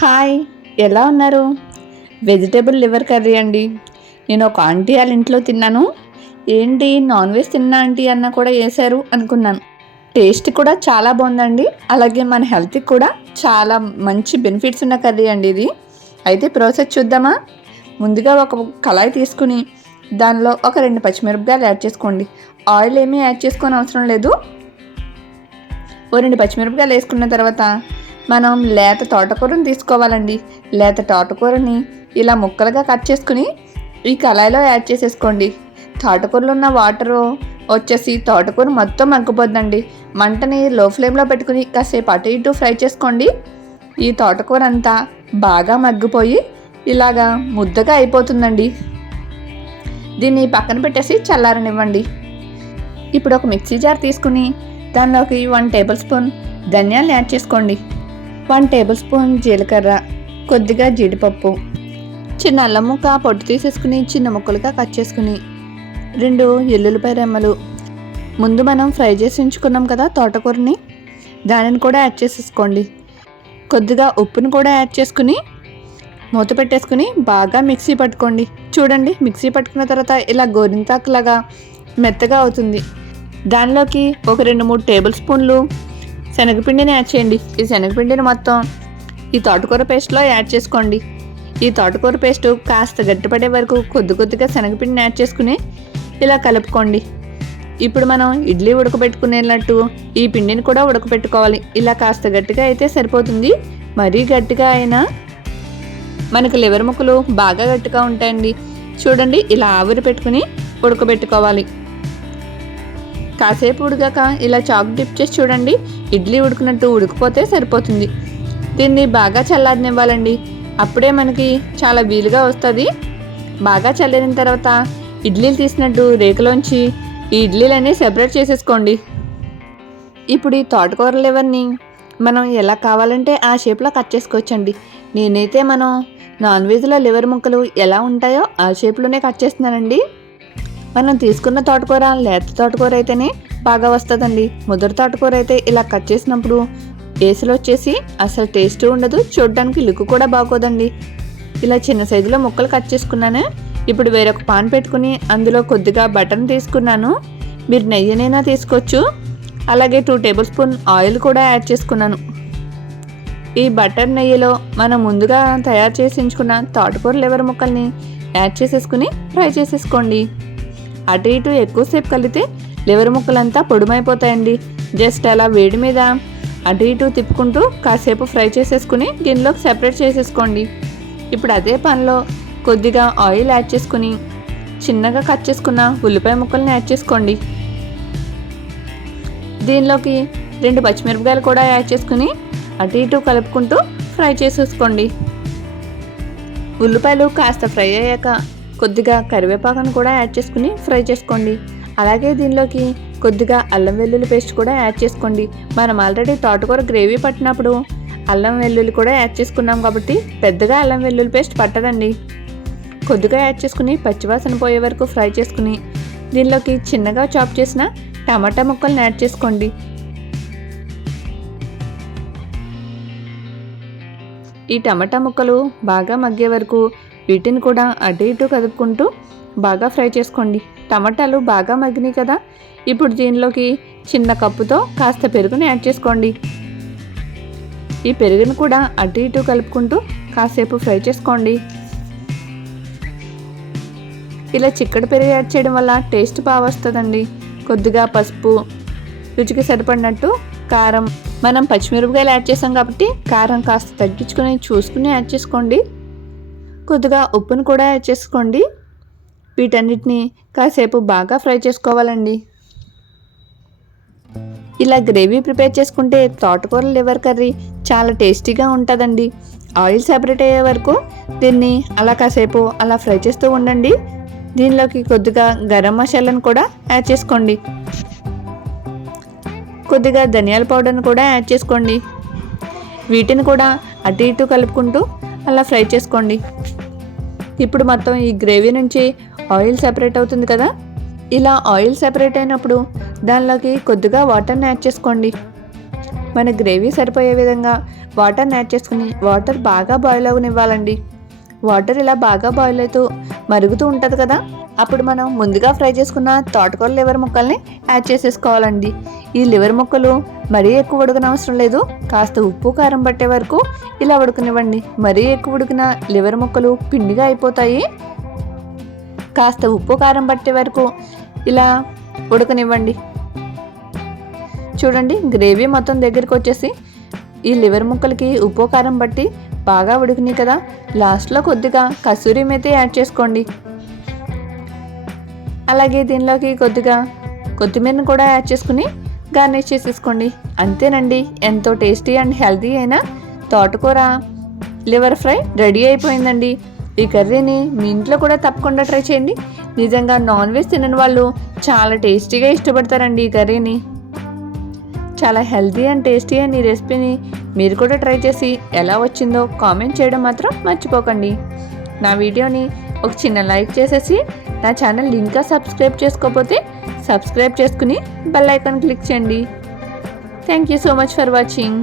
Hi, ఎలా ఉన్నారు? Vegetable liver curry అండి. నేను ఒక ఆంటీ వాళ్ళ ఇంట్లో తిన్నాను. ఏంటి నాన్ వెజ్ తిన్నా ఆంటీ అన్న కూడా వేశారు అనుకున్నాను. టేస్ట్ కూడా చాలా బాగుందండి. అలాగే మన హెల్త్కి కూడా చాలా మంచి బెనిఫిట్స్ ఉన్న కర్రీ అండి ఇది. అయితే ప్రాసెస్ చూద్దామా? ముందుగా ఒక కళాయి తీసుకుని దానిలో ఒక 2 పచ్చిమిరపకాయలు యాడ్ చేసుకోండి. ఆయిల్ ఏమీ యాడ్ చేసుకొని అవసరం లేదు. ఓ 2 పచ్చిమిరపకాయలు వేసుకున్న తర్వాత మనం లేత తోటకూరని తీసుకోవాలండి. లేత తోటకూరని ఇలా ముక్కలుగా కట్ చేసుకుని ఈ కళాయిలో యాడ్ చేసేసుకోండి. తోటకూరలో ఉన్న వాటరు వచ్చేసి తోటకూర మొత్తం మగ్గిపోద్దండి. మంటని లో ఫ్లేమ్లో పెట్టుకుని కాసేపు అటు ఇటు ఫ్రై చేసుకోండి. ఈ తోటకూర అంతా బాగా మగ్గిపోయి ఇలాగా ముద్దగా అయిపోతుందండి. దీన్ని పక్కన పెట్టేసి చల్లారనివ్వండి. ఇప్పుడు ఒక మిక్సీ జార్ తీసుకుని దానిలోకి 1 టేబుల్ స్పూన్ ధనియాలు యాడ్ చేసుకోండి. 1 టేబుల్ స్పూన్ జీలకర్ర, కొద్దిగా జీడిపప్పు, చిన్న అల్లం ముక్క పొట్టు తీసేసుకుని చిన్న ముక్కలుగా కట్ చేసుకుని 2 ఎల్లుల్లిపాయ రెమ్మలు, ముందు మనం ఫ్రై చేసి ఉంచుకున్నాం కదా తోటకూరని, దానిని కూడా యాడ్ చేసేసుకోండి. కొద్దిగా ఉప్పును కూడా యాడ్ చేసుకుని మూత పెట్టేసుకుని బాగా మిక్సీ పట్టుకోండి. చూడండి, మిక్సీ పట్టుకున్న తర్వాత ఇలా గోరింతాకులాగా మెత్తగా అవుతుంది. దానిలోకి ఒక 2-3 టేబుల్ స్పూన్లు శనగపిండిని యాడ్ చేయండి. ఈ శనగపిండిని మొత్తం ఈ తోటకూర పేస్ట్లో యాడ్ చేసుకోండి. ఈ తోటకూర పేస్ట్ కాస్త గట్టిపడే వరకు కొద్దిగా శనగపిండిని యాడ్ చేసుకుని ఇలా కలుపుకోండి. ఇప్పుడు మనం ఇడ్లీ ఉడకబెట్టుకునేటట్టు ఈ పిండిని కూడా ఉడకబెట్టుకోవాలి. ఇలా కాస్త గట్టిగా అయితే సరిపోతుంది. మరీ గట్టిగా అయినా మనకు లివర్ ముక్కలు బాగా గట్టిగా ఉంటాయండి. చూడండి, ఇలా ఆవిరి పెట్టుకుని ఉడకబెట్టుకోవాలి. కాసేపు ఉడికాక ఇలా చాకు డిప్ చేసి చూడండి, ఇడ్లీ ఉడికినట్టు ఉడికిపోతే సరిపోతుంది. దీన్ని బాగా చల్లారనివ్వాలండి. అప్పుడే మనకి చాలా వీలుగా వస్తుంది. బాగా చల్లారిన తర్వాత ఇడ్లీలు తీసినట్టు రేకులోంచి ఈ ఇడ్లీలన్నీ సెపరేట్ చేసేసుకోండి. ఇప్పుడు ఈ తోటకూర లివర్ని మనం ఎలా కావాలంటే ఆ షేప్లో కట్ చేసుకోవచ్చండి. నేనైతే మనం నాన్ వెజ్లో లివర్ ముక్కలు ఎలా ఉంటాయో ఆ షేప్లోనే కట్ చేస్తున్నానండి. మనం తీసుకున్న తోటకూర లేత తోటకూర అయితేనే బాగా వస్తుందండి. ముద్ర తోటకూర అయితే ఇలా కట్ చేసినప్పుడు ఏసులు వచ్చేసి అసలు టేస్ట్ ఉండదు, చూడడానికి లుక్ కూడా బాగోదండి. ఇలా చిన్న సైజులో ముక్కలు కట్ చేసుకున్నాను. ఇప్పుడు వేరొక పాన్ పెట్టుకుని అందులో కొద్దిగా బటర్ని తీసుకున్నాను. మీరు నెయ్యినైనా తీసుకోవచ్చు. అలాగే 2 టేబుల్ స్పూన్ ఆయిల్ కూడా యాడ్ చేసుకున్నాను. ఈ బటర్ నెయ్యిలో మనం ముందుగా తయారు చేసి ఉంచుకున్న తోటకూర లివర్ ముక్కల్ని యాడ్ చేసేసుకుని ఫ్రై చేసేసుకోండి. అటు ఇటు ఎక్కువసేపు కలిపితే లివర్ ముక్కలంతా పొడిమైపోతాయండి. జస్ట్ అలా వేడి మీద అటు ఇటు తిప్పుకుంటూ కాసేపు ఫ్రై చేసేసుకుని గిన్నెలోకి సెపరేట్ చేసేసుకోండి. ఇప్పుడు అదే పాన్లో కొద్దిగా ఆయిల్ యాడ్ చేసుకుని చిన్నగా కట్ చేసుకున్న ఉల్లిపాయ ముక్కల్ని యాడ్ చేసుకోండి. దీనిలోకి 2 పచ్చిమిరపకాయలు కూడా యాడ్ చేసుకుని అటు ఇటు కలుపుకుంటూ ఫ్రై చేసేసుకోండి. ఉల్లిపాయలు కాస్త ఫ్రై అయ్యాక కొద్దిగా కరివేపాకును కూడా యాడ్ చేసుకుని ఫ్రై చేసుకోండి. అలాగే దీనిలోకి కొద్దిగా అల్లం వెల్లుల్లి పేస్ట్ కూడా యాడ్ చేసుకోండి. మనం ఆల్రెడీ తోటకూర గ్రేవీ పట్టినప్పుడు అల్లం వెల్లుల్లి కూడా యాడ్ చేసుకున్నాం కాబట్టి పెద్దగా అల్లం వెల్లుల్లి పేస్ట్ పట్టదండి. కొద్దిగా యాడ్ చేసుకుని పచ్చివాసన పోయే వరకు ఫ్రై చేసుకుని దీనిలోకి చిన్నగా చాప్ చేసిన టమాటా ముక్కల్ని యాడ్ చేసుకోండి. ఈ టమాటా ముక్కలు బాగా మగ్గే వరకు వీటిని కూడా అటు ఇటు కదుపుకుంటూ బాగా ఫ్రై చేసుకోండి. టమాటాలు బాగా మగ్గినాయి కదా. ఇప్పుడు దీనిలోకి చిన్న కప్పుతో కాస్త పెరుగుని యాడ్ చేసుకోండి. ఈ పెరుగుని కూడా అటు ఇటు కలుపుకుంటూ కాసేపు ఫ్రై చేసుకోండి. ఇలా చిక్కటి పెరుగు యాడ్ చేయడం వల్ల టేస్ట్ బాగా వస్తుందండి. కొద్దిగా పసుపు, రుచికి సరిపడినట్టు కారం, మనం పచ్చిమిరపకాయలు యాడ్ చేసాం కాబట్టి కారం కాస్త తగ్గించుకొని చూసుకుని యాడ్ చేసుకోండి. కొద్దిగా ఉప్పును కూడా యాడ్ చేసుకోండి. వీటన్నిటిని కాసేపు బాగా ఫ్రై చేసుకోవాలండి. ఇలా గ్రేవీ ప్రిపేర్ చేసుకుంటే తోటకూర లివర్ కర్రీ చాలా టేస్టీగా ఉంటుందండి. ఆయిల్ సెపరేట్ అయ్యే వరకు దీన్ని అలా కాసేపు అలా ఫ్రై చేస్తూ ఉండండి. దీనిలోకి కొద్దిగా గరం మసాలాను కూడా యాడ్ చేసుకోండి. కొద్దిగా ధనియాల పౌడర్ని కూడా యాడ్ చేసుకోండి. వీటిని కూడా అటు ఇటు కలుపుకుంటూ అలా ఫ్రై చేసుకోండి. ఇప్పుడు మొత్తం ఈ గ్రేవీ నుంచి ఆయిల్ సెపరేట్ అవుతుంది కదా. ఇలా ఆయిల్ సెపరేట్ అయినప్పుడు దానిలోకి కొద్దిగా వాటర్ని యాడ్ చేసుకోండి. మన గ్రేవీ సరిపోయే విధంగా వాటర్ని యాడ్ చేసుకుని వాటర్ బాగా బాయిల్ అవ్వనివ్వాలండి. వాటర్ ఇలా బాగా బాయిల్ అవుతూ మరుగుతూ ఉంటుంది కదా, అప్పుడు మనం ముందుగా ఫ్రై చేసుకున్న తోటకూర లివర్ ముక్కల్ని యాడ్ చేసేసుకోవాలండి. ఈ లివర్ ముక్కలు మరీ ఎక్కువ ఉడకనవసరం లేదు, కాస్త ఉప్పు కారం పట్టే వరకు ఇలా ఉడకనివ్వండి. మరీ ఎక్కువ ఉడికిన లివర్ ముక్కలు పిండిగా అయిపోతాయి. కాస్త ఉప్పు కారం పట్టే వరకు ఇలా ఉడకనివ్వండి. చూడండి, గ్రేవీ మొత్తం దగ్గరికి వచ్చేసి ఈ లివర్ ముక్కలకి ఉప్పు కారం పట్టి బాగా ఉడికినాయి కదా. లాస్ట్లో కొద్దిగా కసూరి మేతి యాడ్ చేసుకోండి. అలాగే దీనిలోకి కొద్దిగా కొత్తిమీరని కూడా యాడ్ చేసుకుని గార్నిష్ చేసేసుకోండి. అంతేనండి, ఎంతో టేస్టీ అండ్ హెల్తీ అయిన తోటకూర లివర్ ఫ్రై రెడీ అయిపోయిందండి. ఈ కర్రీని మీ ఇంట్లో కూడా తప్పకుండా ట్రై చేయండి. నిజంగా నాన్ వెజ్ తినని వాళ్ళు చాలా టేస్టీగా ఇష్టపడతారండి ఈ కర్రీని. చాలా హెల్తీ అండ్ టేస్టీ అండ్ ఈ రెసిపీని మీరు కూడా ట్రై చేసి ఎలా వచ్చిందో కామెంట్ చేయడం మాత్రం మర్చిపోకండి. నా వీడియోని ఒక చిన్న లైక్ చేసేసి నా ఛానల్ ఇంకా సబ్స్క్రైబ్ చేసుకోకపోతే సబ్స్క్రైబ్ చేసుకుని బెల్ ఐకాన్ క్లిక్ చేయండి. Thank you so much for watching.